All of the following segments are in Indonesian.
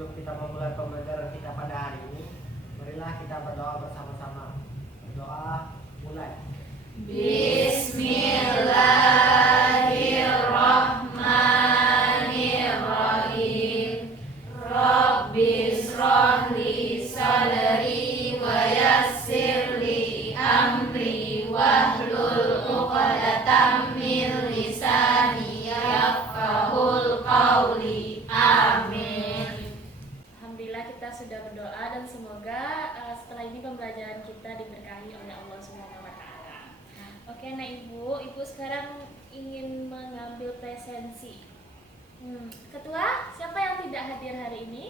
sebelum kita memulai pembelajaran kita pada hari ini, marilah kita berdoa bersama-sama. Berdoa, mulai. Bismillahirrahmanirrahim. Rabbishrahli sadri wa yassirli amri wahlul 'uqdatam min lisani yafqahul qawli. Amin. Alhamdulillah kita sudah berdoa dan semoga setelah ini pembelajaran kita diberkahi oleh Allah Subhanahu wa taala. Oke, nah Ibu sekarang ingin mengambil presensi. Ketua, siapa yang tidak hadir hari ini?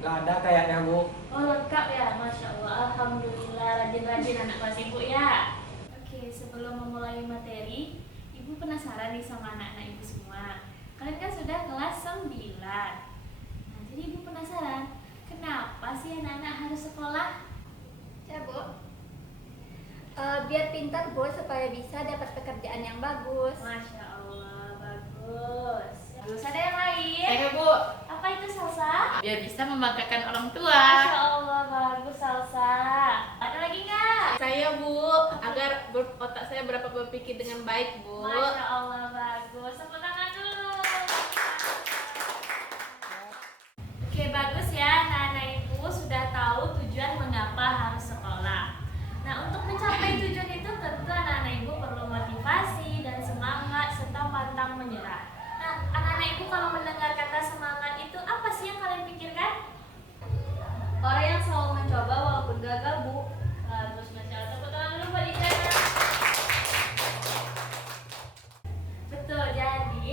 Nggak ada kayaknya, Bu. Oh, lengkap ya, Masya Allah. Alhamdulillah, rajin-rajin anak kelas Ibu ya. Oke, sebelum memulai materi, Ibu penasaran nih sama anak-anak Ibu semua. Kalian kan sudah kelas 9. Nah, jadi Ibu penasaran, kenapa sih anak-anak harus sekolah? Ya, Bu. Biar pintar, Bu, supaya bisa dapat pekerjaan yang bagus. Masya Allah, bagus. Terus ada yang lain? Ayo Bu, Apa itu Salsa? biar bisa membanggakan orang tua. Masya Allah, bagus Salsa. Ada lagi nggak? Saya Bu, agar otak saya dapat berpikir dengan baik Bu. Masya Allah, bagus. Tepuk tangan dulu. Oke, bagus ya. Anak-anak Ibu sudah tahu tujuan mengapa harus sekolah. Nah, untuk mencapai tujuan itu tentu anak-anak Ibu perlu motivasi dan semangat serta pantang menyerah. Nah, anak-anak Ibu kalau mendengar kata semangat itu apa sih yang kalian pikirkan? Orang yang selalu mencoba walaupun gagal, Bu. Bagus, Masya Allah. Tepuk tangan dulu buat Ijana. Betul, jadi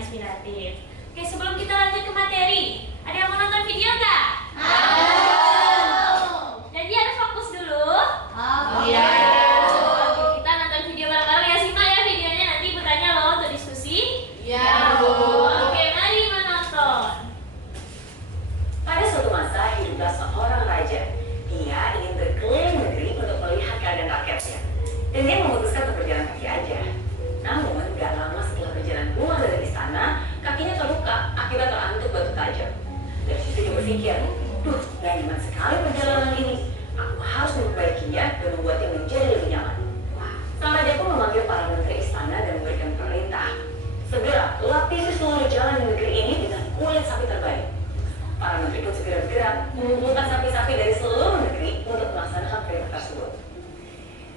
inspiratif. Oke, sebelum kita lanjut ke materi, ada yang mau nonton video nggak? Jadi harus fokus dulu. Iya. Oke, kita nonton video bareng-bareng ya. Simak ya videonya, nanti Ibu tanya loh untuk diskusi. Iya, Bu. Oke, mari menonton. Pada suatu masa hiduplah seorang raja. Dia ingin berkeliling negeri untuk melihat keadaan rakyatnya. Dan dia memutuskan untuk berjalan kaki aja. Namun, gak lama setelah berjalan keluar dari istana, kakinya terluka akibat terantuk batu tajam. Dari situ dia berpikir, duh, gak nyaman sekali perjalanan ini. Aku harus memperbaikinya dan membuatnya menjadi lebih nyaman. Sang raja pun memanggil para menteri istana dan memberikan perintah. Segera lapisi seluruh jalan di negeri ini dengan kulit sapi terbaik. Para menteri pun segera bergerak mengumpulkan sapi-sapi dari seluruh negeri untuk melaksanakan perintah tersebut.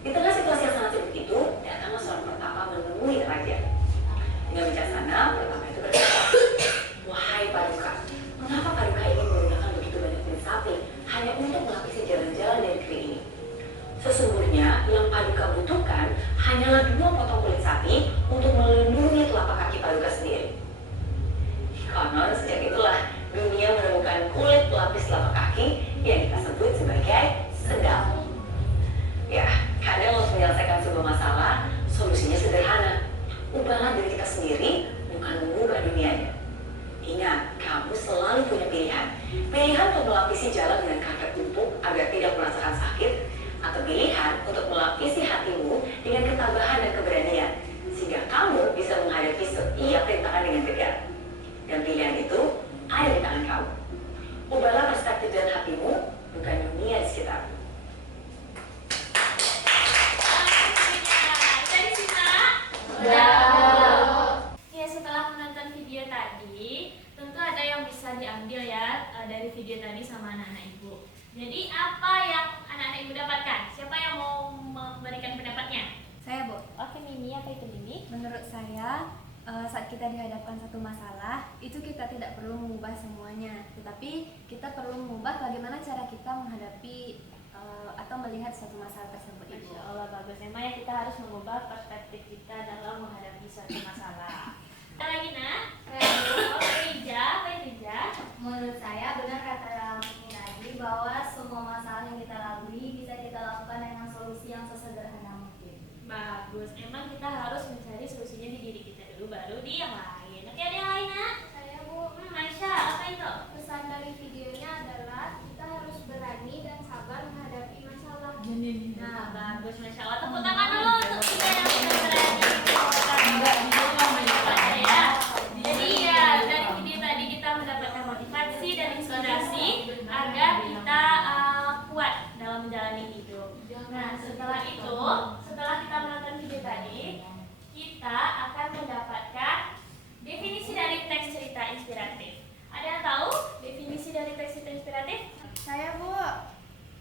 Di tengah situasi yang sangat sulit itu, datanglah seorang pertapa menemui raja. Dengan bijaksana, pertapa itu berkata, "Wahai Paduka, mengapa Paduka ingin menggunakan begitu banyak kulit sapi hanya untuk melapisi jalan-jalan di negeri ini? Sesungguhnya yang Paduka butuhkan hanyalah 2 potong kulit sapi untuk melindungi telapak kaki Paduka sendiri." Konon sejak itulah dunia menemukan kulit pelapis telapak kaki yang kita sebut sebagai sendal. Ya, kadang untuk menyelesaikan sebuah masalah, solusinya sederhana. Ubahlah diri kita sendiri, bukan mengubah dunianya. Ingat, kamu selalu punya pilihan. Pilihan untuk melapisi jalan dengan karpet empuk agar tidak merasakan sakit, atau pilihan untuk melapisi hatimu dengan ketabahan dan keberanian, sehingga kamu bisa menghadapi setiap rintangan dengan tegar. Dan pilihan itu ada di tangan kamu. Ubahlah perspektif dan hatimu, bukan dunia di sekitarmu. Ya, setelah menonton video tadi, tentu ada yang bisa diambil ya dari video tadi sama anak-anak Ibu. Jadi apa yang anak-anak Ibu dapatkan? Siapa yang mau memberikan pendapatnya? Saya, Bu. Oke, Mimi, apa itu Mimi? Menurut saya, saat kita dihadapkan satu masalah, itu kita tidak perlu mengubah semuanya, tetapi kita perlu mengubah bagaimana cara kita menghadapi atau melihat suatu masalah tersebut. Ibu. Insya Allah bagus. Memang ya kita harus mengubah perspektif kita dalam menghadapi suatu masalah. Kita lagi nak? Rija, apa itu Rija? Menurut saya benar kata Mimi tadi bahwa semua masalah yang kita lalui bisa kita lakukan dengan solusi yang sesederhana mungkin. Bagus. Emang kita harus mencari solusinya di diri kita dulu, baru di yang lain. Oke, ada yang lain nak? Saya, Bu. Masya, apa itu? Pesan dari videonya adalah kita harus berani dan sabar menghadapi masalah. Nah, bagus, Masya Allah. Tepuk tangan dulu untuk kita yang sudah berani. Ya. Jadi ya, dari video tadi kita mendapatkan motivasi dan inspirasi agar kita kuat dalam menjalani hidup. Nah, setelah itu, setelah kita menonton video tadi, kita akan mendapatkan definisi dari teks cerita inspiratif. Ada yang tahu definisi dari teks cerita inspiratif? Saya, Bu.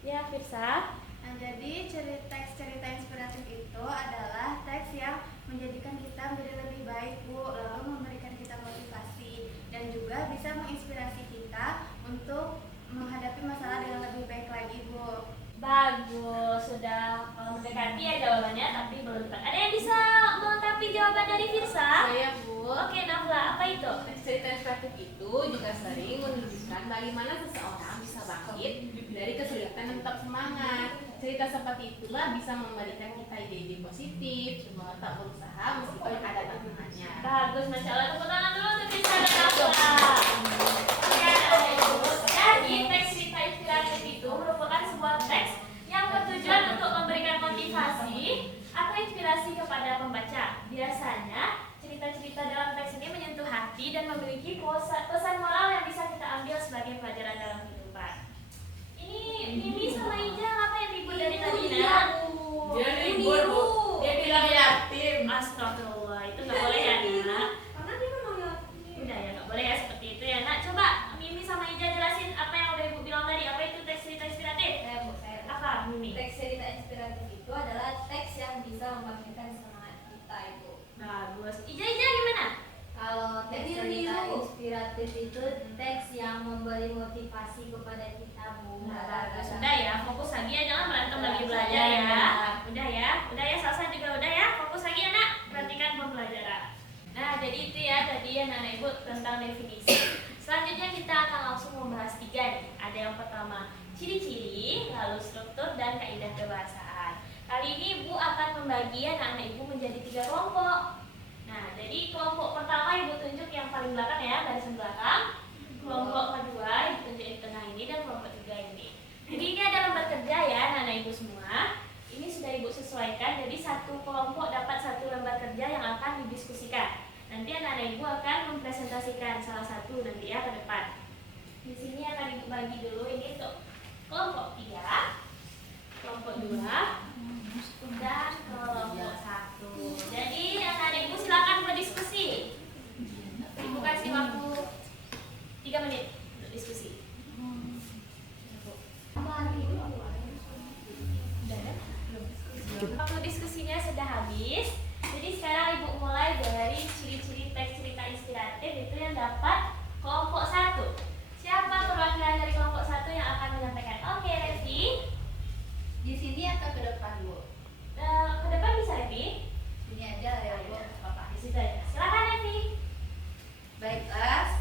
Ya, Firsa. Nah, jadi teks cerita inspiratif itu adalah teks yang menjadikan kita menjadi lebih baik, Bu, lalu memberikan kita motivasi dan juga bisa menginspirasi kita untuk menghadapi masalah dengan lebih baik lagi, Bu. Bagus, sudah mendekati ya jawabannya, tapi belum tepat. Ada yang bisa melengkapi jawaban dari Firsa? Saya, Bu. Oke, Nafla, apa itu? Teks cerita inspiratif itu juga sering menunjukkan bagaimana seseorang bisa bangkit dari kesulitan dan tetap semangat. Cerita seperti itulah bisa memberikan kita ide-ide positif, semangat tak berusaha meskipun ada tantangannya. Bagus, Masya Allah. Tepuk tangan dulu untuk Firsa dan Nafla. Ya, jadi teks cerita inspiratif itu merupakan sebuah teks yang bertujuan untuk memberikan motivasi atau inspirasi kepada pembaca. Biasanya, cerita-cerita dalam teks ini menyentuh hati dan memiliki pesan moral yang bisa kita ambil sebagai pelajaran dalam kehidupan. Ini Mimi sama Ija apa yang ribut dari tadi, Nak? Dia libur, Bu. Dia bilang yatim. Astagfirullah, itu nggak boleh ya, Nak? Karena dia memang yatim. Udah ya, nggak boleh ya seperti itu ya, Nak. Coba Mimi sama Ija jelasin apa yang udah Ibu bilang tadi. Apa itu teks cerita inspiratif? Saya, Bu, saya. Apa, Mimi? Teks cerita inspiratif itu adalah teks yang bisa membangkitkan semangat kita, Ibu. Bagus. Ija gimana? Kalau teks cerita inspiratif itu teks yang memberi motivasi kepada kita, Bu. Nah, bagus. Udah ya, fokus lagi ya, jangan berantem lagi belajar ya. Udah ya, Salsa juga udah ya. Fokus lagi ya, Nak. Perhatikan pembelajaran. Nah, jadi itu ya tadi ya, Nak. definisi. Selanjutnya kita akan langsung membahas 3 nih. Ada yang pertama ciri-ciri, lalu struktur, dan kaidah kebahasaan. Kali ini Ibu akan membagi anak-anak Ibu menjadi 3 kelompok. Nah, jadi kelompok pertama Ibu tunjuk yang paling belakang ya, barisan belakang. Kelompok kedua Ibu tunjuk di tengah ini, dan kelompok 3 ini. Jadi ini ada lembar kerja ya anak-anak Ibu semua. Ini sudah Ibu sesuaikan, jadi satu kelompok dapat 1 lembar kerja yang akan didiskusikan. Nanti anak-anak Ibu akan mempresentasikan salah satu nanti ya ke depan. Di sini akan Ibu bagi dulu ini untuk kelompok 3, kelompok 2, dan kelompok 1. Jadi anak-anak Ibu silakan berdiskusi. Ibu kasih waktu 3 menit untuk diskusi. Waktu diskusinya sudah habis. Jadi sekarang Ibu mulai dari ciri-ciri teks cerita inspiratif itu yang dapat kelompok 1. Siapa perwakilan dari kelompok 1 yang akan menyampaikan? Oke, Revi. Di sini atau ke depan, Bu? Ke depan bisa, Revi? Ini aja ya, Bu. Di situ aja. Silakan, Revi. Baiklah,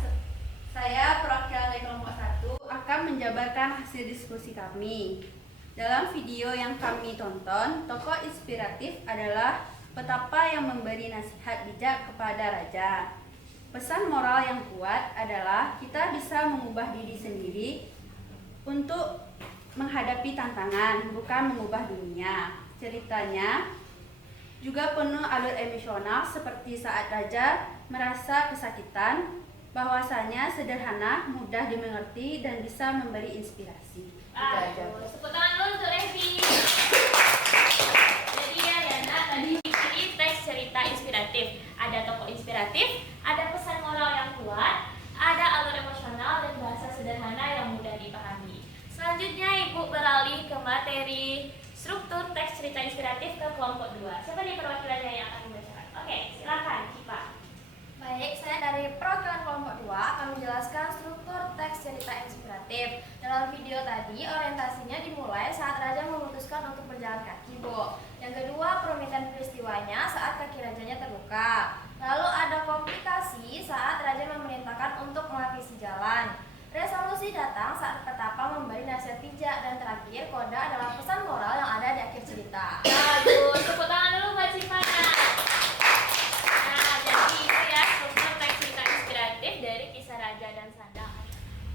saya perwakilan dari kelompok 1 akan menjabarkan hasil diskusi kami. Dalam video yang kami tonton, tokoh inspiratif adalah petapa yang memberi nasihat bijak kepada raja. Pesan moral yang kuat adalah kita bisa mengubah diri sendiri untuk menghadapi tantangan, bukan mengubah dunia. Ceritanya juga penuh alur emosional seperti saat raja merasa kesakitan, bahwasanya sederhana, mudah dimengerti, dan bisa memberi inspirasi. Bagus. Tepuk tangan dulu untuk Revi. Jadi ya Yana, tadi ini teks cerita inspiratif. Ada tokoh inspiratif, ada pesan moral yang kuat, ada alur emosional, dan bahasa sederhana yang mudah dipahami. Selanjutnya Ibu beralih ke materi struktur teks cerita inspiratif ke kelompok 2. Siapa nih perwakilannya yang akan membacakan? Oke, silakan Cipa. Baik, saya dari perwakilan kelompok 2 akan menjelaskan struktur teks cerita inspiratif. Dalam video tadi, orientasinya dimulai saat raja memutuskan untuk berjalan kaki, Bu. Yang kedua, perumitan peristiwanya saat kaki rajanya terluka. Lalu ada komplikasi saat raja memerintahkan untuk melapisi jalan. Resolusi datang saat petapa memberi nasihat bijak, dan terakhir koda adalah pesan moral yang ada di akhir cerita. Bagus, tepuk tangan dulu Mbak Cipa. Nah, jadi itu ya struktur teks cerita inspiratif dari kisah Raja dan Sandang.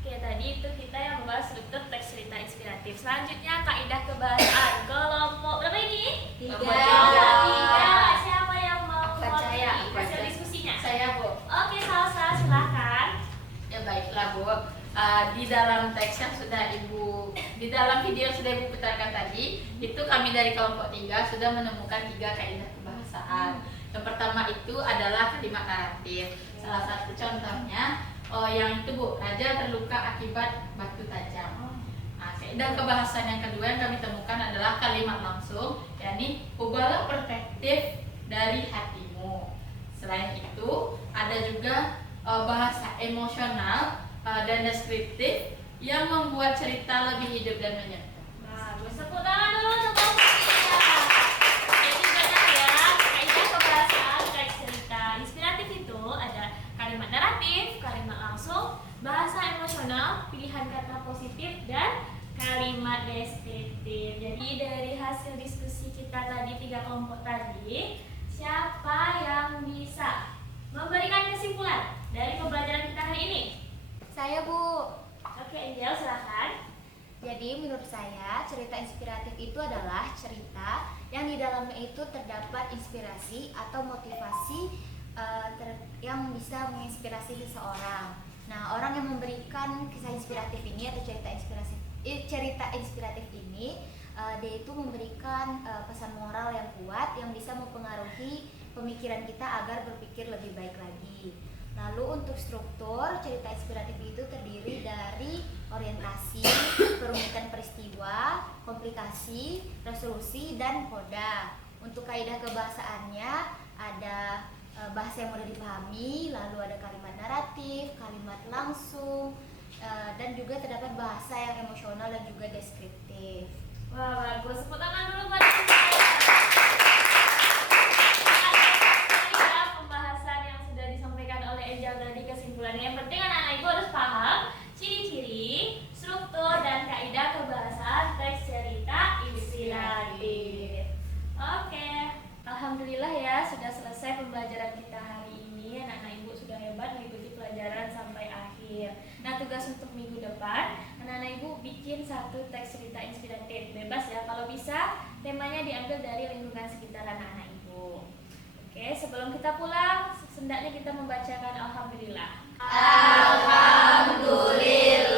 Oke, tadi itu kita yang membahas struktur teks cerita inspiratif. Selanjutnya kaidah kebahasaan kelompok berapa ini? 3. Tiga. Siapa yang mau Saya. hasil diskusinya? Saya, Bu. Oke, Salsa silakan. Ya baiklah, Bu. Di dalam teks yang sudah di dalam video yang sudah Ibu putarkan tadi, itu kami dari kelompok 3 sudah menemukan 3 kaidah kebahasaan. Yang pertama itu adalah kalimat naratif. Salah satu contohnya, yang itu Bu, raja terluka akibat batu tajam. Kaidah kebahasaan yang kedua yang kami temukan adalah kalimat langsung, yakni ubahlah perspektif dari hatimu. Selain itu, ada juga bahasa emosional dan deskriptif yang membuat cerita lebih hidup dan menyerta. Bagus, tepuk tangan dulu untuk kelompok 3. Jadi banyak ya kaidah kebahasaan teks cerita inspiratif itu ada kalimat naratif, kalimat langsung, bahasa emosional, pilihan kata positif, dan kalimat deskriptif. Jadi dari hasil diskusi kita tadi 3 kelompok tadi, siapa yang bisa memberikan kesimpulan dari pembelajaran kita hari ini? Saya, Bu. Oke, Angel silakan. Jadi menurut saya cerita inspiratif itu adalah cerita yang di dalamnya itu terdapat inspirasi atau motivasi yang bisa menginspirasi seseorang. Nah, orang yang memberikan kisah inspiratif ini atau cerita inspiratif ini, dia itu memberikan pesan moral yang kuat yang bisa mempengaruhi pemikiran kita agar berpikir lebih baik lagi. Lalu untuk struktur cerita inspiratif itu terdiri dari orientasi, perumitan peristiwa, komplikasi, resolusi, dan koda. Untuk kaidah kebahasaannya ada bahasa yang mudah dipahami, lalu ada kalimat naratif, kalimat langsung, dan juga terdapat bahasa yang emosional dan juga deskriptif. Wah, bagus. Tepuk tangan dulu buat kita. Pembahasan yang sudah disampaikan oleh Angel tadi kesimpulannya. Yang alhamdulillah ya sudah selesai pembelajaran kita hari ini. Anak-anak ibu sudah hebat mengikuti pelajaran sampai akhir. Nah, tugas untuk minggu depan, anak-anak ibu bikin satu teks cerita inspiratif. Bebas ya, kalau bisa temanya diambil dari lingkungan sekitar anak-anak ibu. Oke, sebelum kita pulang, hendaknya kita membacakan alhamdulillah. Alhamdulillah.